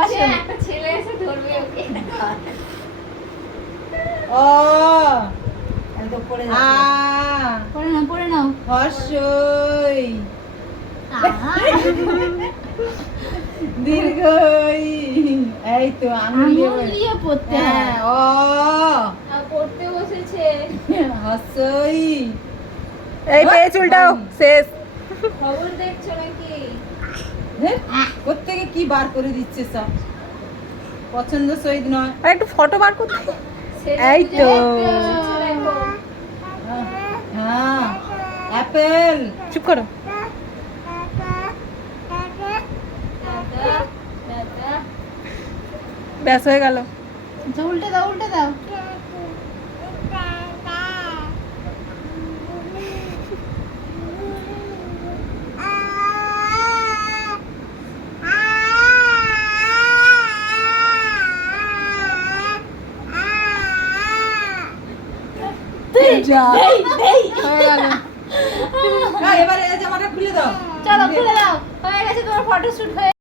বসো। একটা ছেলে এসে ধরবে ওকে। ও একদম পড়ে আ যাচ্ছে। পড়ে নাও হর্ষই আহা, দীর্ঘই। এই তো আঙুল দিয়ে আঙুল দিয়ে পড়তে হ্যাঁ হয়। ও আর পড়তে বসেছে। হর্ষই। এই পেয়ে চুলটাও শেষ। খবর দেখছো নাকি? প্রত্যেকে কি বার করে দিচ্ছে সব পছন্দ সহিত নয়। আর একটু ফটো বার করতে। ছেলে এই খুঁজে তো। দেখতে এসেছে দেখো। হ্যাঁ অ্যাপেল। চুপ করো। দাদা দাদা ব্যাস হয়ে গেল। আচ্ছা, উল্টে দাও উল্টে দাও। যা হয়ে গেল। এবারে এই জামাটা খুলে দাও। চলো খুলে দাও, হয়ে গেছে তোমার ফটোশুট হয়ে